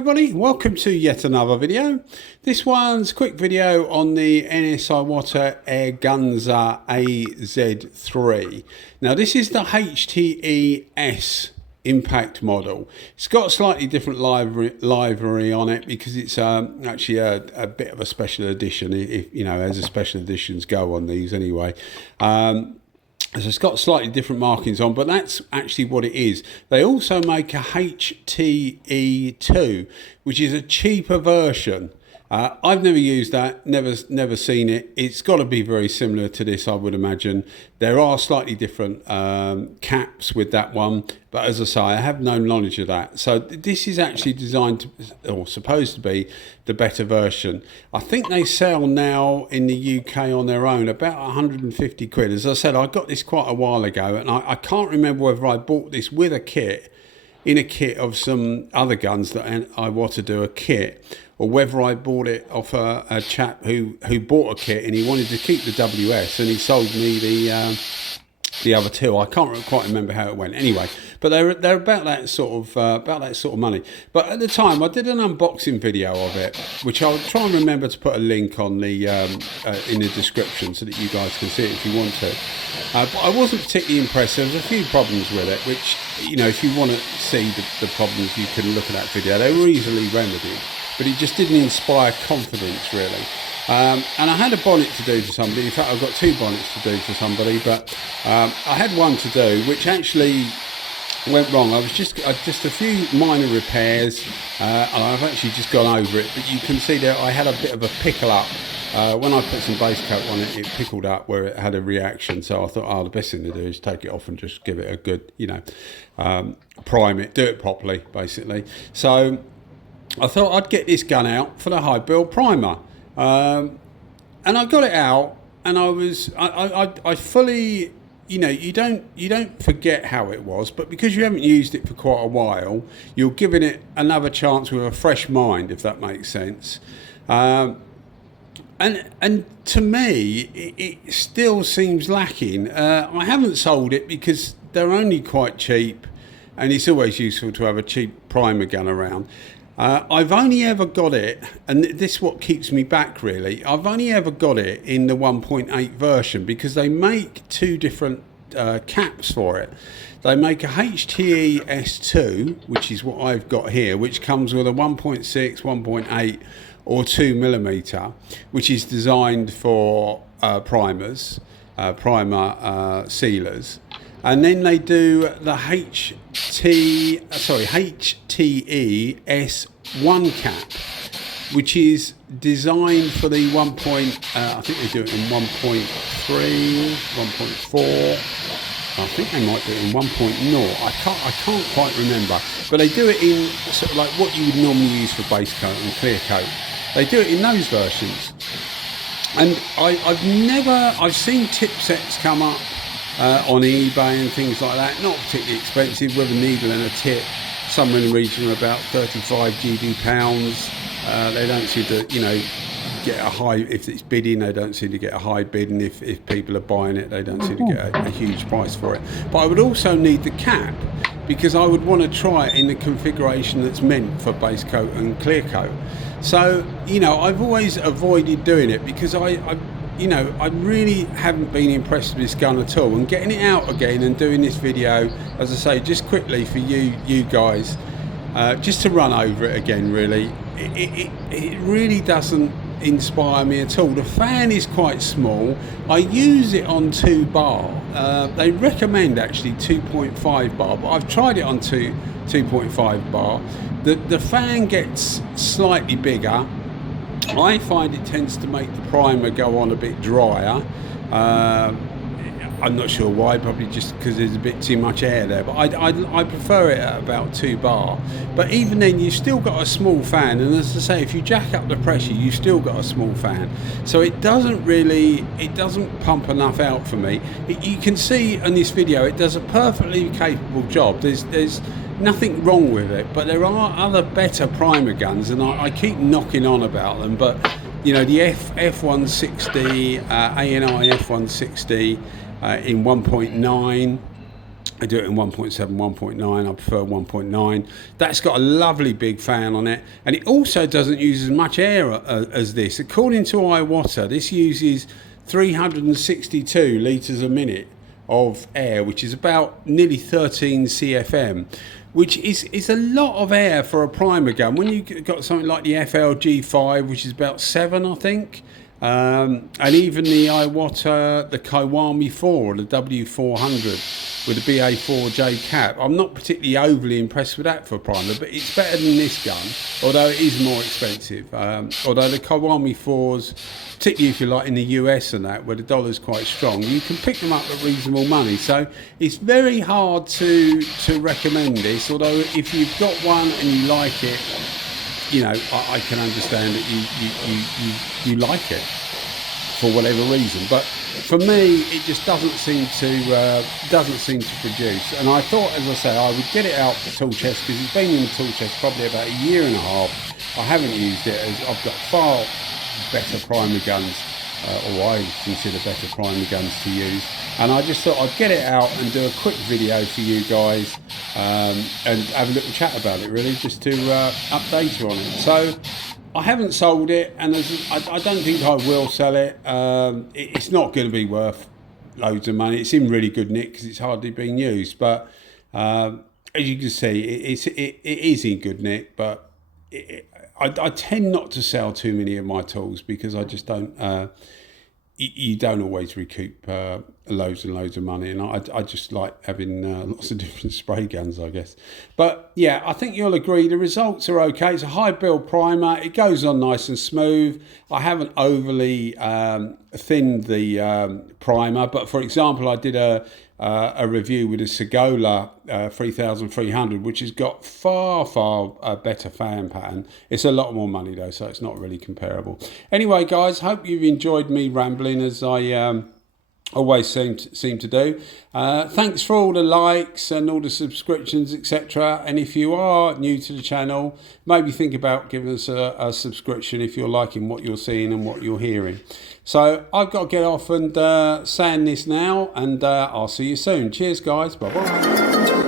everybody, welcome to yet another video. This one's a quick video on the Iwata Airgunza AZ3. Now this is the HTS impact model. It's got a slightly different livery on it because it's actually a bit of a special edition, if you know, as the special editions go on these anyway. So it's got slightly different markings on, but that's actually what it is. They also make a HTE2, which is a cheaper version. I've never used that, never seen it. It's got to be very similar to this, I would imagine. There are slightly different caps with that one, but as I say, I have no knowledge of that. So this is actually designed to, or supposed to be, the better version. I think they sell now in the UK on their own about 150 quid. As I said, I got this quite a while ago, and I can't remember whether I bought this with a kit, in a kit of some other guns that I want to do a kit, or whether I bought it off a chap who bought a kit and he wanted to keep the WS and he sold me the other two. I can't quite remember how it went. Anyway, but they're about that sort of money. But at the time, I did an unboxing video of it, which I'll try and remember to put a link on the in the description so that you guys can see it if you want to. But I wasn't particularly impressed. There was a few problems with it, which, you know, if you want to see the problems, you can look at that video. They were easily remedied, but it just didn't inspire confidence really. And I had a bonnet to do for somebody. In fact, I've got two bonnets to do for somebody, but I had one to do which actually went wrong. I was just a few minor repairs, and I've actually just gone over it. But you can see that I had a bit of a pickle up. When I put some base coat on it, it pickled up where it had a reaction. So I thought, oh, the best thing to do is take it off and just give it a good, you know, prime it, do it properly, basically. So I thought I'd get this gun out for the high build primer. And I got it out, and I fully, you know, you don't forget how it was, but because you haven't used it for quite a while, you're giving it another chance with a fresh mind, if that makes sense. And to me, it still seems lacking. I haven't sold it because they're only quite cheap, and it's always useful to have a cheap primer gun around. I've only ever got it, and this is what keeps me back really, I've only ever got it in the 1.8 version because they make two different caps for it. They make a HTS2, which is what I've got here, which comes with a 1.6, 1.8 or 2mm, which is designed for primers, primer sealers. And then they do the HTES1 cap, which is designed for the I think they do it in 1.3, 1.4. I think they might do it in 1.0. I can't quite remember. But they do it in sort of like what you would normally use for base coat and clear coat. They do it in those versions. And I've seen tip sets come up on eBay and things like that, not particularly expensive, with a needle and a tip, somewhere in the region of about 35 GD pounds. They don't seem to, you know, get a high, if it's bidding, they don't seem to get a high bid, and if people are buying it, they don't seem to get a huge price for it. But I would also need the cap, because I would want to try it in the configuration that's meant for base coat and clear coat. So, you know, I've always avoided doing it because you know, I really haven't been impressed with this gun at all, and getting it out again and doing this video, as I say, just quickly for you guys, just to run over it again really, it really doesn't inspire me at all. The fan is quite small. I use it on 2 bar. They recommend actually 2.5 bar, but I've tried it on 2.5 bar. The fan gets slightly bigger. I find it tends to make the primer go on a bit drier. I'm not sure why, probably just because there's a bit too much air there, but I prefer it at about 2 bar. But even then, you've still got a small fan, and as I say, if you jack up the pressure, you've still got a small fan. So it doesn't pump enough out for me. You can see in this video, it does a perfectly capable job. There's nothing wrong with it, but there are other better primer guns, and I keep knocking on about them, but you know, the F160, ANI F160 in 1.9, I do it in 1.7, 1.9. I prefer 1.9. That's got a lovely big fan on it, and it also doesn't use as much air as this. According to Iwata, this uses 362 litres a minute of air, which is about nearly 13 CFM, which is a lot of air for a primer gun. When you've got something like the FLG5, which is about 7, I think, and even the Iwata, the Kiwami 4, the W400 with the BA4J cap, I'm not particularly overly impressed with that for a primer, but it's better than this gun, although it is more expensive. Although the Kiwami 4s, particularly if you're like in the US and that, where the dollar's quite strong, you can pick them up at reasonable money. So it's very hard to recommend this, although if you've got one and you like it, you know, I can understand that you like it for whatever reason. But for me, it just doesn't seem to produce. And I thought, as I say, I would get it out the tool chest, because it's been in the tool chest probably about a year and a half. I haven't used it, as I've got far better primer guns, or I consider better primer guns to use. And I just thought I'd get it out and do a quick video for you guys, and have a little chat about it, really, just to update you on it. So I haven't sold it, and I don't think I will sell it. It's not going to be worth loads of money. It's in really good nick because it's hardly been used. But as you can see, it is in good nick. But I tend not to sell too many of my tools, because I just don't. You don't always recoup loads and loads of money, and I just like having lots of different spray guns, I guess. But yeah, I think you'll agree the results are okay. It's a high build primer. It goes on nice and smooth. I haven't overly thinned the primer, but for example, I did a review with a Sagola 3300, which has got far better fan pattern. It's a lot more money though, so it's not really comparable. Anyway, guys, hope you've enjoyed me rambling, as I always seem to do. Thanks for all the likes and all the subscriptions, etc. And if you are new to the channel, maybe think about giving us a subscription if you're liking what you're seeing and what you're hearing. So I've got to get off and sand this now, and I'll see you soon. Cheers, guys. Bye bye.